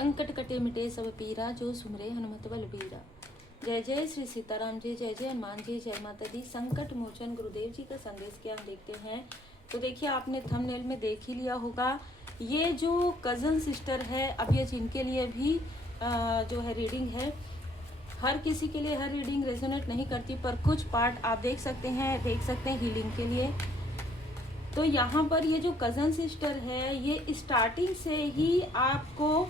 संकट कटे मिटे सब पीरा, जो सुमरे हनुमत बलबीरा। जय जय श्री सीताराम जी, जय जय हनुमान जी, जय माता दी। संकट मोचन गुरुदेव जी का संदेश क्या हम देखते हैं। तो देखिए, आपने थंबनेल में देख ही लिया होगा, ये जो कज़न सिस्टर है, अब ये जिनके लिए भी जो है रीडिंग है, हर किसी के लिए हर रीडिंग रेजोनेट नहीं करती, पर कुछ पार्ट आप देख सकते हैं हीलिंग के लिए। तो यहाँ पर ये जो कज़न सिस्टर है, ये स्टार्टिंग से ही आपको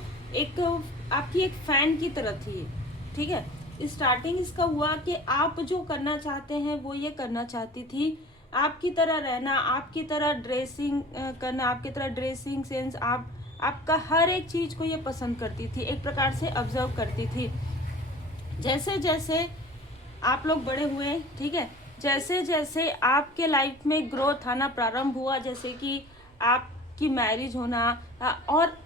आपकी एक फैन की तरह थी, ठीक है। स्टार्टिंग इसका हुआ कि आप जो करना चाहते हैं वो ये करना चाहती थी, आपकी तरह रहना, आपकी तरह ड्रेसिंग करना, आपकी तरह ड्रेसिंग सेंस, आपका हर एक चीज को ये पसंद करती थी, एक प्रकार से ऑब्जर्व करती थी। जैसे जैसे आप लोग बड़े हुए, ठीक है, जैसे जैसे आपके लाइफ में ग्रोथ आना प्रारंभ हुआ, जैसे कि आपकी मैरिज होना, और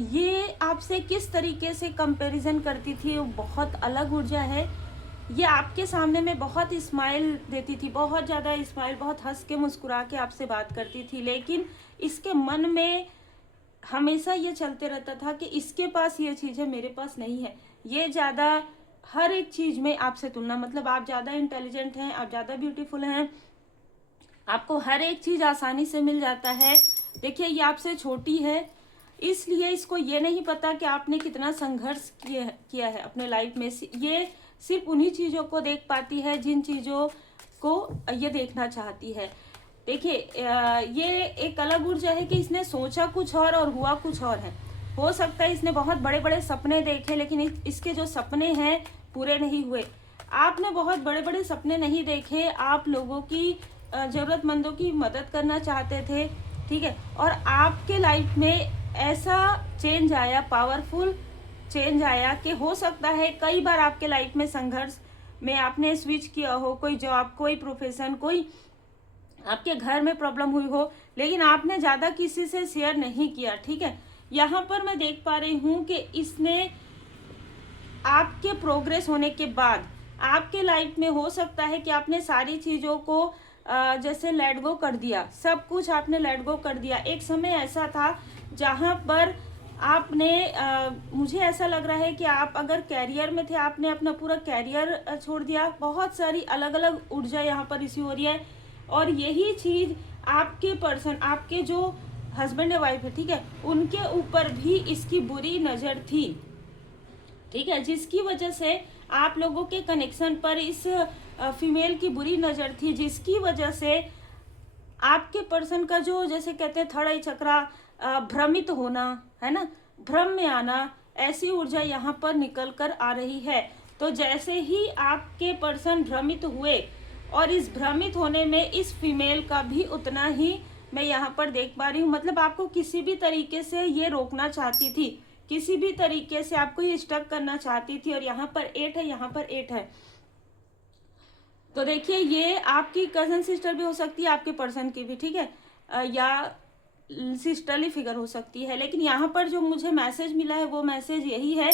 ये आपसे किस तरीके से कंपैरिजन करती थी, वो बहुत अलग ऊर्जा है। ये आपके सामने में बहुत स्माइल देती थी, बहुत ज़्यादा स्माइल, बहुत हंस के मुस्कुरा के आपसे बात करती थी, लेकिन इसके मन में हमेशा ये चलते रहता था कि इसके पास ये चीज़ है, मेरे पास नहीं है। ये ज़्यादा हर एक चीज़ में आपसे तुलना, मतलब आप ज़्यादा इंटेलिजेंट हैं, आप ज़्यादा ब्यूटीफुल हैं, आपको हर एक चीज़ आसानी से मिल जाता है। देखिए, ये आपसे छोटी है, इसलिए इसको ये नहीं पता कि आपने कितना संघर्ष किया है अपने लाइफ में। ये सिर्फ उन्हीं चीज़ों को देख पाती है जिन चीज़ों को ये देखना चाहती है। देखिए, ये एक अलग ऊर्जा है कि इसने सोचा कुछ और हुआ कुछ और है। हो सकता है इसने बहुत बड़े बड़े सपने देखे, लेकिन इसके जो सपने हैं पूरे नहीं हुए। आपने बहुत बड़े बड़े सपने नहीं देखे, आप लोगों की ज़रूरतमंदों की मदद करना चाहते थे, ठीक है, और आपके लाइफ में ऐसा चेंज आया, पावरफुल चेंज आया कि हो सकता है कई बार आपके लाइफ में संघर्ष में आपने स्विच किया हो, कोई जॉब, कोई प्रोफेशन, कोई आपके घर में प्रॉब्लम हुई हो, लेकिन आपने ज़्यादा किसी से शेयर नहीं किया, ठीक है। यहाँ पर मैं देख पा रही हूँ कि इसने आपके प्रोग्रेस होने के बाद आपके लाइफ में हो सकता है कि आपने सारी चीज़ों को जैसे लेट गो कर दिया, सब कुछ आपने लेट गो कर दिया। एक समय ऐसा था जहाँ पर आपने मुझे ऐसा लग रहा है कि आप अगर कैरियर में थे, आपने अपना पूरा कैरियर छोड़ दिया। बहुत सारी अलग अलग ऊर्जा यहाँ पर इसी हो रही है, और यही चीज़ आपके पर्सन, आपके जो हस्बैंड या वाइफ है, ठीक है, उनके ऊपर भी इसकी बुरी नज़र थी, ठीक है, जिसकी वजह से आप लोगों के कनेक्शन पर इस फीमेल की बुरी नज़र थी, जिसकी वजह से आपके पर्सन का जो, जैसे कहते हैं थर्ड आई चक्रा, भ्रमित होना, है ना, भ्रम में आना, ऐसी ऊर्जा यहाँ पर निकल कर आ रही है। तो जैसे ही आपके पर्सन भ्रमित हुए, और इस भ्रमित होने में इस फीमेल का भी उतना ही मैं यहाँ पर देख पा रही हूँ, मतलब आपको किसी भी तरीके से ये रोकना चाहती थी, किसी भी तरीके से आपको ये स्टक करना चाहती थी। और यहाँ पर 8 है, यहाँ पर 8 है। तो देखिए, ये आपकी कजन सिस्टर भी हो सकती है, आपके पर्सन की भी, ठीक है, या सिस्टरली फिगर हो सकती है। लेकिन यहाँ पर जो मुझे मैसेज मिला है वो मैसेज यही है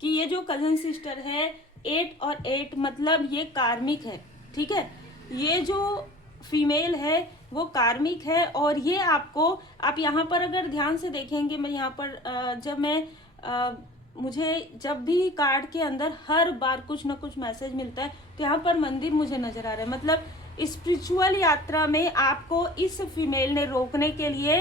कि ये जो कजन सिस्टर है, 8 और 8 मतलब ये कार्मिक है, ठीक है। ये जो फीमेल है वो कार्मिक है, और ये आपको, आप यहाँ पर अगर ध्यान से देखेंगे, मैं यहाँ पर जब मैं मुझे जब भी कार्ड के अंदर हर बार कुछ ना कुछ मैसेज मिलता है, तो यहाँ पर मंदिर मुझे नजर आ रहा है। मतलब स्पिरिचुअल यात्रा में आपको इस फीमेल ने रोकने के लिए,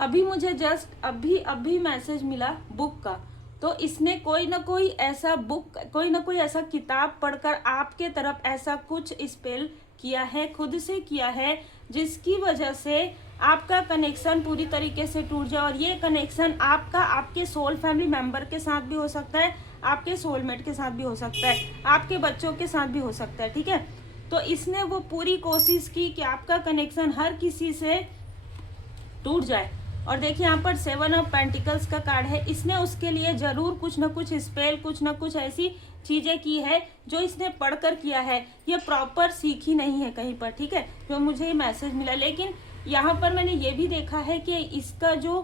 अभी मुझे जस्ट अभी मैसेज मिला बुक का, तो इसने कोई ना कोई ऐसा बुक, कोई ना कोई ऐसा किताब पढ़कर आपके तरफ ऐसा कुछ स्पेल किया है, खुद से किया है, जिसकी वजह से आपका कनेक्शन पूरी तरीके से टूट जाए। और ये कनेक्शन आपका आपके सोल फैमिली मेंबर के साथ भी हो सकता है, आपके सोलमेट के साथ भी हो सकता है, आपके बच्चों के साथ भी हो सकता है, ठीक है। तो इसने वो पूरी कोशिश की कि आपका कनेक्शन हर किसी से टूट जाए। और देखिए, यहाँ पर 7 ऑफ पेंटिकल्स का कार्ड है। इसने उसके लिए जरूर कुछ ना कुछ स्पेल, कुछ ना कुछ ऐसी चीजें की है जो इसने पढ़कर किया है। ये प्रॉपर सीखी नहीं है कहीं पर, ठीक है, जो मुझे ये मैसेज मिला। लेकिन यहाँ पर मैंने ये भी देखा है कि इसका जो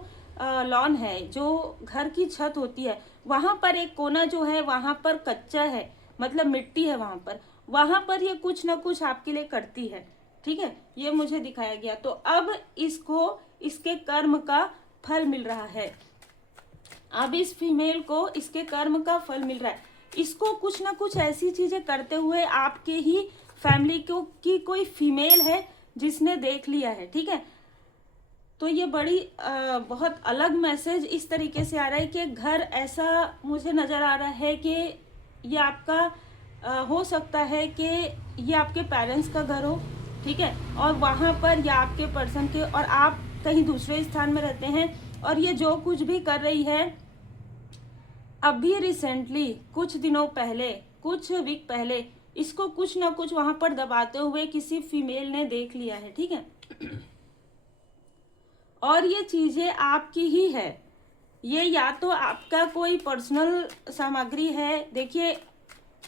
लॉन है, जो घर की छत होती है, वहां पर एक कोना जो है वहां पर कच्चा है, मतलब मिट्टी है वहां पर ये कुछ ना कुछ आपके लिए करती है, ठीक है, ये मुझे दिखाया गया। तो अब इसको इसके कर्म का फल मिल रहा है। अब इस फीमेल को इसके कर्म का फल मिल रहा है। इसको कुछ ना कुछ ऐसी चीजें करते हुए आपके ही फैमिली को की कोई फीमेल है जिसने देख लिया है, ठीक है। तो ये बड़ी बहुत अलग मैसेज इस तरीके से आ रहा है कि घर ऐसा मुझे नजर आ रहा है कि ये आपका हो सकता है कि ये आपके पेरेंट्स का घर हो, ठीक है, और वहाँ पर या आपके पर्सन के, और आप कहीं दूसरे स्थान में रहते हैं, और ये जो कुछ भी कर रही है अभी रिसेंटली कुछ दिनों पहले, कुछ वीक पहले, इसको कुछ ना कुछ वहां पर दबाते हुए किसी फीमेल ने देख लिया है, ठीक है। और ये चीजें आपकी ही है, ये या तो आपका कोई पर्सनल सामग्री है। देखिए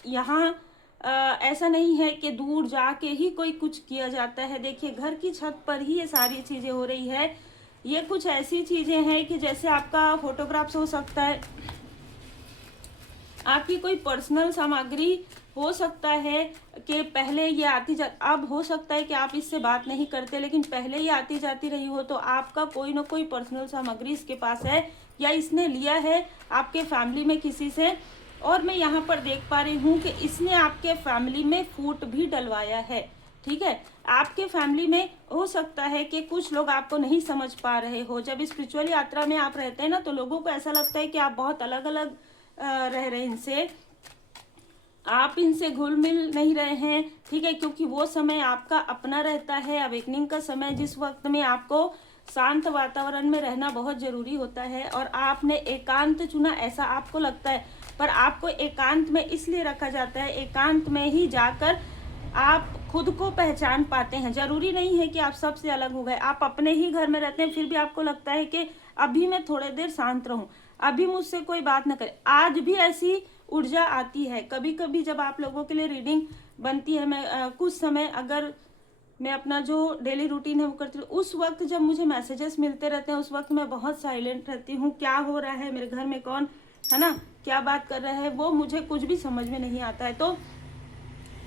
यहाँ ऐसा नहीं है कि दूर जाके ही कोई कुछ किया जाता है। देखिए घर की छत पर ही ये सारी चीजें हो रही है। ये कुछ ऐसी चीजें हैं कि जैसे आपका फोटोग्राफ्स हो सकता है, आपकी कोई पर्सनल सामग्री हो सकता है कि पहले ये आती जा, अब हो सकता है कि आप इससे बात नहीं करते, लेकिन पहले ये आती जाती रही हो, तो आपका कोई ना कोई पर्सनल सामग्री इसके पास है या इसने लिया है आपके फैमिली में किसी से। और मैं यहाँ पर देख पा रही हूँ कि इसने आपके फैमिली में फूट भी डलवाया है, ठीक है। आपके फैमिली में हो सकता है कि कुछ लोग आपको नहीं समझ पा रहे हो। जब स्पिरिचुअल यात्रा में आप रहते हैं ना, तो लोगों को ऐसा लगता है कि आप बहुत अलग अलग रह रहे हैं इनसे, आप इनसे घुल मिल नहीं रहे हैं, ठीक है, क्योंकि वो समय आपका अपना रहता है, अवेकनिंग का समय, जिस वक्त में आपको शांत वातावरण में रहना बहुत जरूरी होता है। और आपने एकांत चुना, ऐसा आपको लगता है, पर आपको एकांत में इसलिए रखा जाता है, एकांत में ही जाकर आप खुद को पहचान पाते हैं। जरूरी नहीं है कि आप सबसे अलग हो गए, आप अपने ही घर में रहते हैं, फिर भी आपको लगता है कि अभी मैं थोड़ी देर शांत रहूं, अभी मुझसे कोई बात ना करे। आज भी ऐसी ऊर्जा आती है। कभी कभी जब आप लोगों के लिए रीडिंग बनती है, मैं कुछ समय अगर मैं अपना जो डेली रूटीन है वो करती हूँ, उस वक्त जब मुझे मैसेजेस मिलते रहते हैं, उस वक्त मैं बहुत साइलेंट रहती हूँ। क्या हो रहा है, मेरे घर में कौन है ना, क्या बात कर रहा है, वो मुझे कुछ भी समझ में नहीं आता है। तो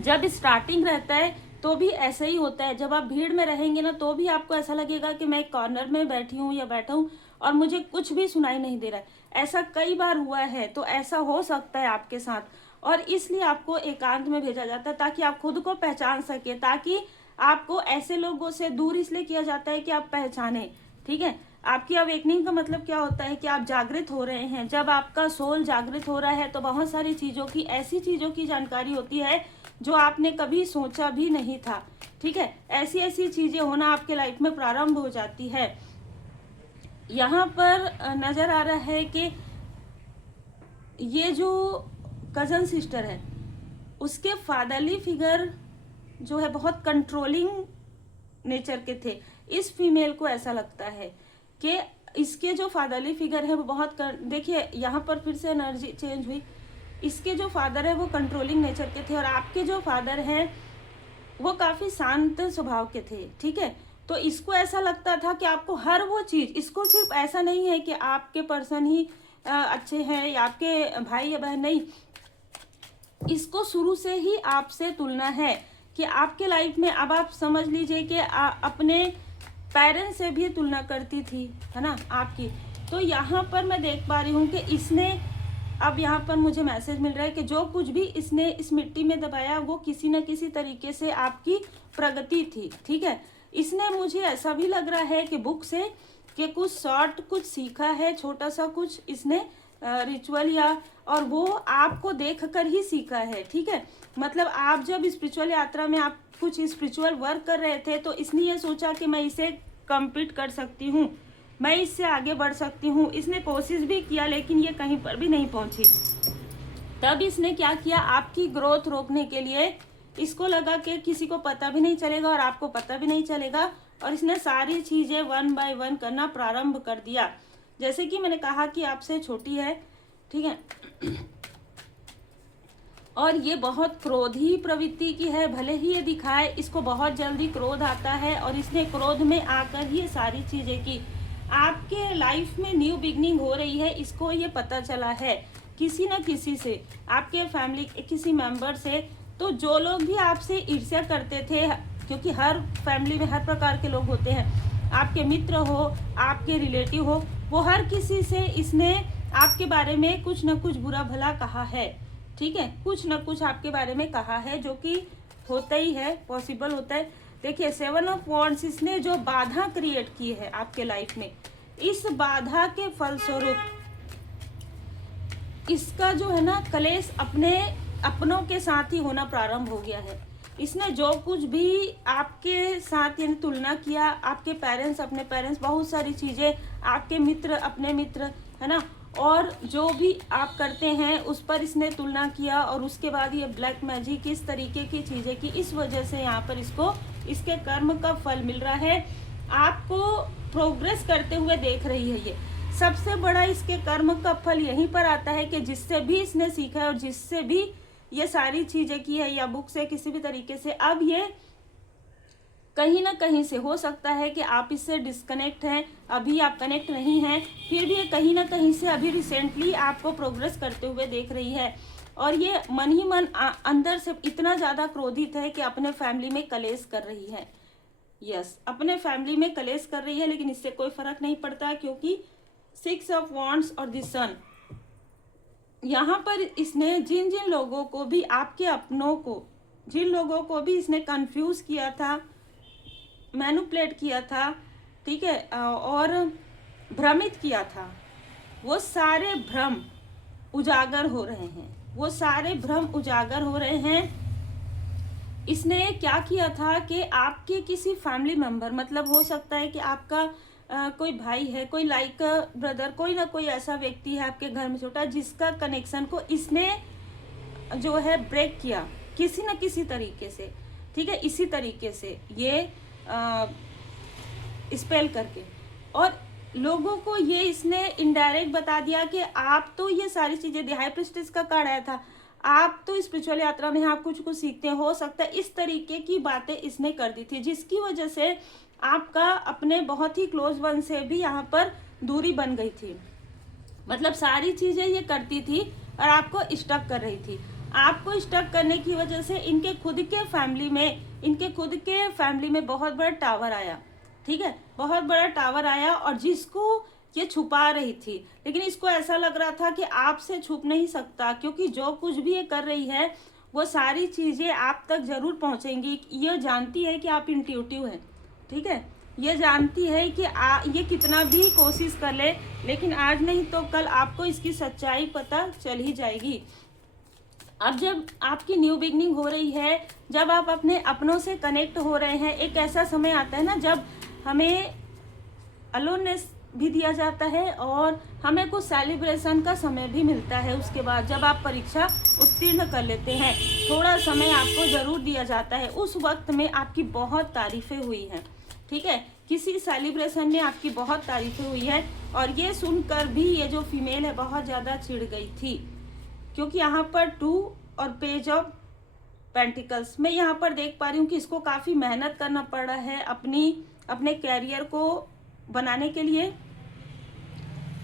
जब स्टार्टिंग रहता है तो भी ऐसा ही होता है। जब आप भीड़ में रहेंगे ना, तो भी आपको ऐसा लगेगा कि मैं एक कॉर्नर में बैठी हूँ या बैठा हूँ और मुझे कुछ भी सुनाई नहीं दे रहा है। ऐसा कई बार हुआ है, तो ऐसा हो सकता है आपके साथ, और इसलिए आपको एकांत में भेजा जाता है ताकि आप खुद को पहचान सके, ताकि आपको ऐसे लोगों से दूर इसलिए किया जाता है कि आप पहचाने, ठीक है। आपकी अवेकनिंग का मतलब क्या होता है कि आप जागृत हो रहे हैं। जब आपका सोल जागृत हो रहा है तो बहुत सारी चीजों की, ऐसी चीजों की जानकारी होती है जो आपने कभी सोचा भी नहीं था, ठीक है। ऐसी ऐसी चीजें होना आपके लाइफ में प्रारंभ हो जाती है। यहाँ पर नजर आ रहा है कि ये जो कजन सिस्टर है, उसके फादरली फिगर जो है बहुत कंट्रोलिंग नेचर के थे। इस फीमेल को ऐसा लगता है कि इसके जो फादरली फिगर है वो बहुत देखिए यहाँ पर फिर से एनर्जी चेंज हुई। इसके जो फादर है वो कंट्रोलिंग नेचर के थे, और आपके जो फादर हैं वो काफी शांत स्वभाव के थे, ठीक है। तो इसको ऐसा लगता था कि आपको हर वो चीज, इसको सिर्फ ऐसा नहीं है कि आपके पर्सन ही अच्छे हैं या आपके भाई या बहन, नहीं, इसको शुरू से ही आपसे तुलना है कि आपके लाइफ में, अब आप समझ लीजिए कि अपने पेरेंट्स से भी तुलना करती थी, है ना, आपकी। तो यहाँ पर मैं देख पा रही हूँ कि इसने, अब यहाँ पर मुझे मैसेज मिल रहा है कि जो कुछ भी इसने इस मिट्टी में दबाया वो किसी न किसी तरीके से आपकी प्रगति थी, ठीक है। इसने, मुझे ऐसा भी लग रहा है कि बुक से कि कुछ शॉर्ट कुछ सीखा है, छोटा सा कुछ इसने रिचुअल या, और वो आपको देखकर ही सीखा है, ठीक है। मतलब आप जब स्पिरिचुअल यात्रा में आप कुछ स्पिरिचुअल वर्क कर रहे थे, तो इसने ये सोचा कि मैं इसे कम्पीट कर सकती हूँ, मैं इससे आगे बढ़ सकती हूँ। इसने कोशिश भी किया लेकिन ये कहीं पर भी नहीं पहुंची। तब इसने क्या किया, आपकी ग्रोथ रोकने के लिए इसको लगा कि किसी को पता भी नहीं चलेगा और आपको पता भी नहीं चलेगा, और इसने सारी चीजें 1 बाय 1 करना प्रारंभ कर दिया। जैसे कि मैंने कहा कि आपसे छोटी है, ठीक है, और ये बहुत क्रोधी प्रवृत्ति की है। भले ही ये दिखाए, इसको बहुत जल्दी क्रोध आता है, और इसने क्रोध में आकर ही सारी चीजें की। आपके लाइफ में न्यू बिगनिंग हो रही है, इसको ये पता चला है किसी न किसी से, आपके फैमिली के किसी मेंबर से। तो जो लोग भी आपसे ईर्ष्या करते थे, क्योंकि हर फैमिली में हर प्रकार के लोग होते हैं, आपके मित्र हो, आपके रिलेटिव हो, वो हर किसी से इसने आपके बारे में कुछ ना कुछ बुरा भला कहा है, ठीक है, कुछ ना कुछ आपके बारे में कहा है, जो कि होता ही है, पॉसिबल होता है। देखिए 7 ऑफ वॉन्ड्स, इसने जो बाधा क्रिएट की है आपके लाइफ में, इस बाधा के फलस्वरूप इसका जो है ना कलेश अपनों के साथ ही होना प्रारंभ हो गया है। इसने जो कुछ भी आपके साथ यानी तुलना किया, आपके पेरेंट्स अपने पेरेंट्स, बहुत सारी चीज़ें, आपके मित्र अपने मित्र, है ना, और जो भी आप करते हैं उस पर इसने तुलना किया, और उसके बाद ये ब्लैक मैजिक इस तरीके की चीज़ें की, इस वजह से यहाँ पर इसको इसके कर्म का फल मिल रहा है। आपको प्रोग्रेस करते हुए देख रही है। ये सबसे बड़ा इसके कर्म का फल यहीं पर आता है कि जिससे भी इसने सीखा है और जिससे भी ये सारी चीजें की है, या बुक से किसी भी तरीके से, अब ये कहीं ना कहीं से हो सकता है कि आप इससे डिस्कनेक्ट हैं, अभी आप कनेक्ट नहीं हैं, फिर भी ये कहीं ना कहीं से अभी रिसेंटली आपको प्रोग्रेस करते हुए देख रही है। और ये मन ही मन अंदर से इतना ज़्यादा क्रोधित है कि अपने फैमिली में कलेश कर रही है। यस, अपने फैमिली में कलेश कर रही है, लेकिन इससे कोई फर्क नहीं पड़ता, क्योंकि 6 ऑफ वॉन्ड्स और द सन, यहाँ पर इसने जिन जिन लोगों को भी, आपके अपनों को, जिन लोगों को भी इसने कंफ्यूज किया था, मैनिपुलेट किया था, ठीक है, और भ्रमित किया था, वो सारे भ्रम उजागर हो रहे हैं, वो सारे भ्रम उजागर हो रहे हैं। इसने क्या किया था कि आपके किसी फैमिली मेंबर, मतलब हो सकता है कि आपका कोई भाई है, कोई लाइक ब्रदर, कोई ना कोई ऐसा व्यक्ति है आपके घर में छोटा, जिसका कनेक्शन को इसने जो है ब्रेक किया किसी न किसी तरीके से, ठीक है, इसी तरीके से ये स्पेल करके, और लोगों को ये इसने इनडायरेक्ट बता दिया कि आप तो ये सारी चीजें, हाई प्रीस्टेस का कार्ड आया था, आप तो स्पिरिचुअल यात्रा में आप कुछ सीखते हैं, हो सकता है इस तरीके की बातें इसने कर दी थी, जिसकी वजह से आपका अपने बहुत ही क्लोज वन से भी यहाँ पर दूरी बन गई थी। मतलब सारी चीजें ये करती थी और आपको स्टक कर रही थी। आपको स्टक करने की वजह से इनके खुद के फैमिली में बहुत बड़ा टावर आया, ठीक है, बहुत बड़ा टावर आया, और जिसको ये छुपा रही थी, लेकिन इसको ऐसा लग रहा था कि आपसे छुप नहीं सकता, क्योंकि जो कुछ भी ये कर रही है वो सारी चीजें आप तक जरूर पहुंचेंगी। ये जानती है कि आप इंट्यूटिव हैं, ठीक है, ये जानती है कि ये कितना भी कोशिश कर ले, लेकिन आज नहीं तो कल आपको इसकी सच्चाई पता चल ही जाएगी। अब जब आपकी न्यू बिगनिंग हो रही है, जब आप अपने अपनों से कनेक्ट हो रहे हैं, एक ऐसा समय आता है ना जब हमें अलोननेस भी दिया जाता है और हमें कुछ सेलिब्रेशन का समय भी मिलता है। उसके बाद जब आप परीक्षा उत्तीर्ण कर लेते हैं, थोड़ा समय आपको जरूर दिया जाता है। उस वक्त में आपकी बहुत तारीफें हुई हैं, ठीक है, किसी सेलिब्रेशन में आपकी बहुत तारीफें हुई है, और ये सुनकर भी ये जो फीमेल है बहुत ज़्यादा चिढ़ गई थी, क्योंकि यहाँ पर 2 और पेज ऑफ पेंटिकल्स, मैं यहाँ पर देख पा रही हूँ कि इसको काफ़ी मेहनत करना पड़ रहा है अपने कैरियर को बनाने के लिए,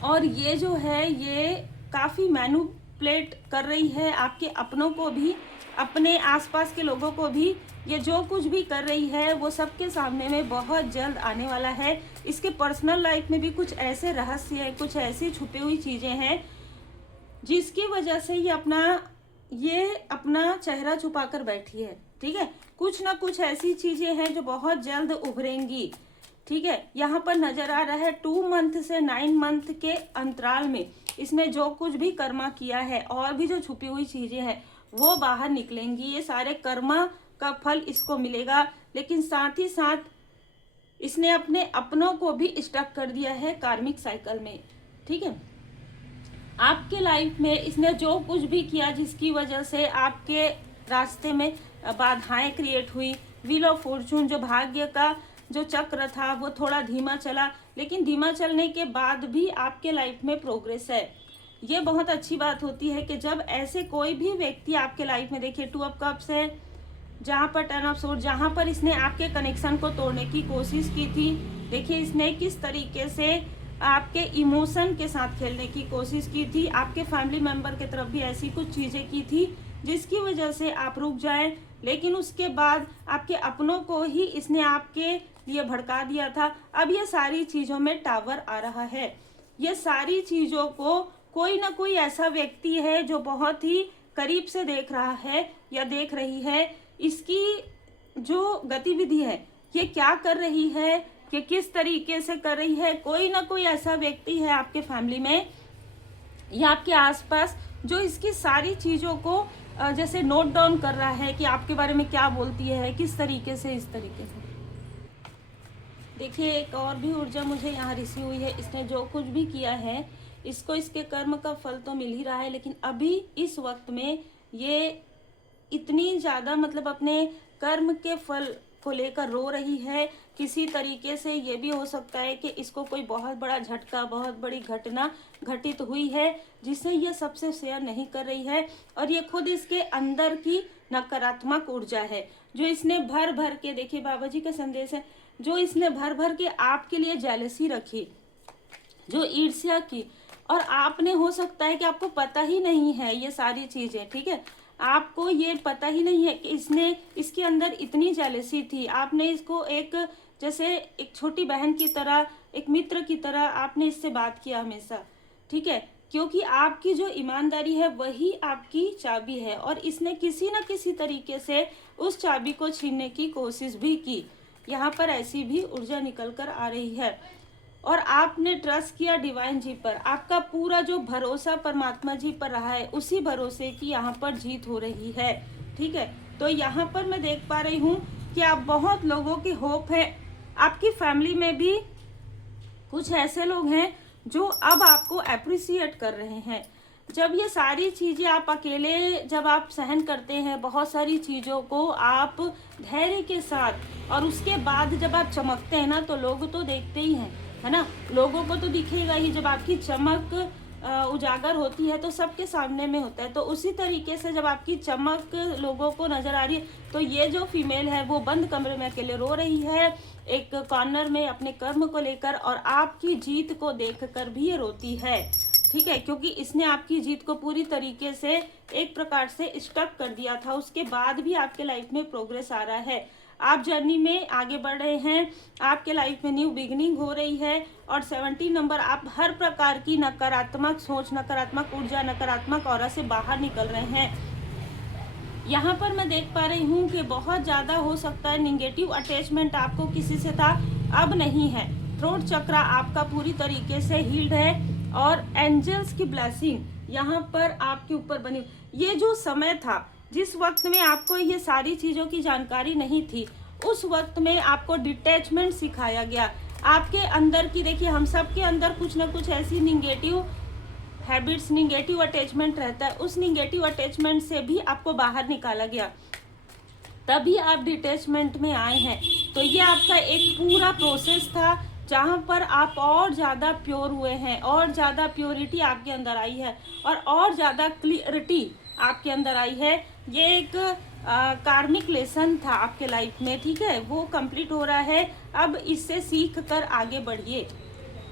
और ये जो है ये काफ़ी मैनिपुलेट कर रही है आपके अपनों को भी, अपने आसपास के लोगों को भी। ये जो कुछ भी कर रही है वो सबके सामने में बहुत जल्द आने वाला है। इसके पर्सनल लाइफ में भी कुछ ऐसे रहस्य है, कुछ ऐसी छुपी हुई चीज़ें हैं जिसकी वजह से ये अपना चेहरा छुपा कर बैठी है, ठीक है, कुछ ना कुछ ऐसी चीज़ें हैं जो बहुत जल्द उभरेंगी, ठीक है। यहाँ पर नजर आ रहा है 2 मंथ से 9 मंथ के अंतराल में इसने जो कुछ भी कर्मा किया है और भी जो छुपी हुई चीजें हैं वो बाहर निकलेंगी। ये सारे कर्मा का फल इसको मिलेगा, लेकिन साथ ही साथ इसने अपने अपनों को भी स्टक कर दिया है कार्मिक साइकिल में, ठीक है। आपके लाइफ में इसने जो कुछ भी किया जिसकी वजह से आपके रास्ते में बाधाएं क्रिएट हुई, व्हील ऑफ फॉर्चून जो भाग्य का जो चक्र था वो थोड़ा धीमा चला, लेकिन धीमा चलने के बाद भी आपके लाइफ में प्रोग्रेस है। ये बहुत अच्छी बात होती है कि जब ऐसे कोई भी व्यक्ति आपके लाइफ में, देखिए 2 ऑफ कप्स है, जहाँ पर 10 ऑफ सोर्ड, जहाँ पर इसने आपके कनेक्शन को तोड़ने की कोशिश की थी। देखिए इसने किस तरीके से आपके इमोशन के साथ खेलने की कोशिश की थी, आपके फैमिली मेंबर की तरफ भी ऐसी कुछ चीज़ें की थी जिसकी वजह से आप रुक जाएं, लेकिन उसके बाद आपके अपनों को ही इसने आपके लिए भड़का दिया था। अब ये सारी चीज़ों में टावर आ रहा है, ये सारी चीज़ों को कोई ना कोई ऐसा व्यक्ति है जो बहुत ही करीब से देख रहा है या देख रही है। इसकी जो गतिविधि है ये क्या कर रही है, कि किस तरीके से कर रही है। कोई ना कोई ऐसा व्यक्ति है आपके फैमिली में या आपके आसपास जो इसकी सारी चीज़ों को जैसे नोट डाउन कर रहा है कि आपके बारे में क्या बोलती है, किस तरीके से, इस तरीके से। देखिए एक और भी ऊर्जा मुझे यहाँ रिसीव हुई है। इसने जो कुछ भी किया है इसको इसके कर्म का फल तो मिल ही रहा है, लेकिन अभी इस वक्त में ये इतनी ज़्यादा मतलब अपने कर्म के फल को लेकर रो रही है। किसी तरीके से ये भी हो सकता है कि इसको कोई बहुत बड़ा झटका, बहुत बड़ी घटना घटित हुई है जिसे ये सबसे शेयर नहीं कर रही है। और ये खुद इसके अंदर की नकारात्मक ऊर्जा है जो इसने भर भर के, देखिए बाबा जी का संदेश है, जो इसने भर भर के आपके लिए जेलसी रखी, जो ईर्ष्या की। और आपने, हो सकता है कि आपको पता ही नहीं है ये सारी चीजें, ठीक है, आपको ये पता ही नहीं है कि इसने, इसके अंदर इतनी जेलसी थी। आपने इसको एक जैसे एक छोटी बहन की तरह, एक मित्र की तरह आपने इससे बात किया हमेशा, ठीक है, क्योंकि आपकी जो ईमानदारी है वही आपकी चाबी है। और इसने किसी न किसी तरीके से उस चाबी को छीनने की कोशिश भी की। यहाँ पर ऐसी भी ऊर्जा निकल कर आ रही है। और आपने ट्रस्ट किया डिवाइन जी पर, आपका पूरा जो भरोसा परमात्मा जी पर रहा है, उसी भरोसे की यहाँ पर जीत हो रही है, ठीक है। तो यहाँ पर मैं देख पा रही हूँ कि आप बहुत लोगों की होप है। आपकी फैमिली में भी कुछ ऐसे लोग हैं जो अब आपको अप्रिसिएट कर रहे हैं। जब ये सारी चीज़ें आप अकेले जब आप सहन करते हैं, बहुत सारी चीज़ों को आप धैर्य के साथ, और उसके बाद जब आप चमकते हैं ना, तो लोग तो देखते ही हैं, है ना, लोगों को तो दिखेगा ही। जब आपकी चमक उजागर होती है तो सबके सामने में होता है। तो उसी तरीके से जब आपकी चमक लोगों को नजर आ रही है, तो ये जो फीमेल है वो बंद कमरे में अकेले रो रही है, एक कॉर्नर में अपने कर्म को लेकर, और आपकी जीत को देखकर भी ये रोती है, ठीक है, क्योंकि इसने आपकी जीत को पूरी तरीके से एक प्रकार से स्टक कर दिया था। उसके बाद भी आपके लाइफ में प्रोग्रेस आ रहा है, आप जर्नी में आगे बढ़ रहे हैं, आपके लाइफ में न्यू बिगिनिंग हो रही है। और 70 नंबर, आप हर प्रकार की नकारात्मक सोच, नकारात्मक ऊर्जा, नकारात्मक ऑरा से बाहर निकल रहे हैं। यहाँ पर मैं देख पा रही हूँ कि बहुत ज़्यादा हो सकता है निगेटिव अटैचमेंट आपको किसी से था, अब नहीं है। थ्रोट चक्रा आपका पूरी तरीके से हील्ड है, और एंजल्स की ब्लेसिंग यहाँ पर आपके ऊपर बनी। ये जो समय था जिस वक्त में आपको ये सारी चीज़ों की जानकारी नहीं थी, उस वक्त में आपको डिटैचमेंट सिखाया गया। आपके अंदर की, देखिए हम सब के अंदर कुछ ना कुछ ऐसी निगेटिव हैबिट्स, निगेटिव अटैचमेंट रहता है। उस निगेटिव अटैचमेंट से भी आपको बाहर निकाला गया, तभी आप डिटैचमेंट में आए हैं। तो ये आपका एक पूरा प्रोसेस था जहाँ पर आप और ज़्यादा प्योर हुए हैं, और ज़्यादा प्योरिटी आपके अंदर आई है, और ज़्यादा क्लियरिटी आपके अंदर आई है। ये एक कार्मिक लेसन था आपके लाइफ में, ठीक है, वो कंप्लीट हो रहा है। अब इससे सीख कर आगे बढ़िए।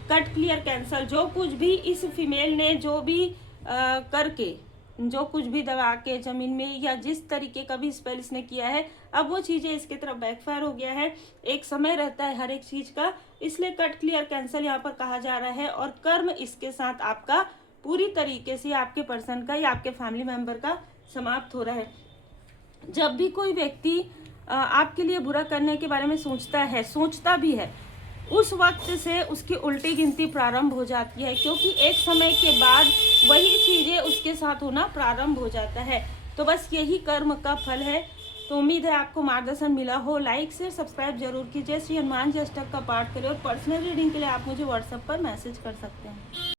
कट, क्लियर, कैंसल, जो कुछ भी इस फीमेल ने जो भी करके, जो कुछ भी दबा के जमीन में, या जिस तरीके का भी स्पेल इसने किया है, अब वो चीज़ें इसके तरफ बैकफायर हो गया है। एक समय रहता है हर एक चीज़ का, इसलिए कट, क्लियर, कैंसल यहाँ पर कहा जा रहा है। और कर्म इसके साथ आपका पूरी तरीके से आपके पर्सन का या आपके फैमिली मेंबर का समाप्त हो रहा है। जब भी कोई व्यक्ति आपके लिए बुरा करने के बारे में सोचता है, सोचता भी है, उस वक्त से उसकी उल्टी गिनती प्रारंभ हो जाती है, क्योंकि एक समय के बाद वही चीज़ें उसके साथ होना प्रारंभ हो जाता है। तो बस यही कर्म का फल है। तो उम्मीद है आपको मार्गदर्शन मिला हो। लाइक से सब्सक्राइब जरूर कीजिए। श्री हनुमान जी अष्टक का पाठ करें, और पर्सनल रीडिंग के लिए आप मुझे व्हाट्सएप पर मैसेज कर सकते हैं।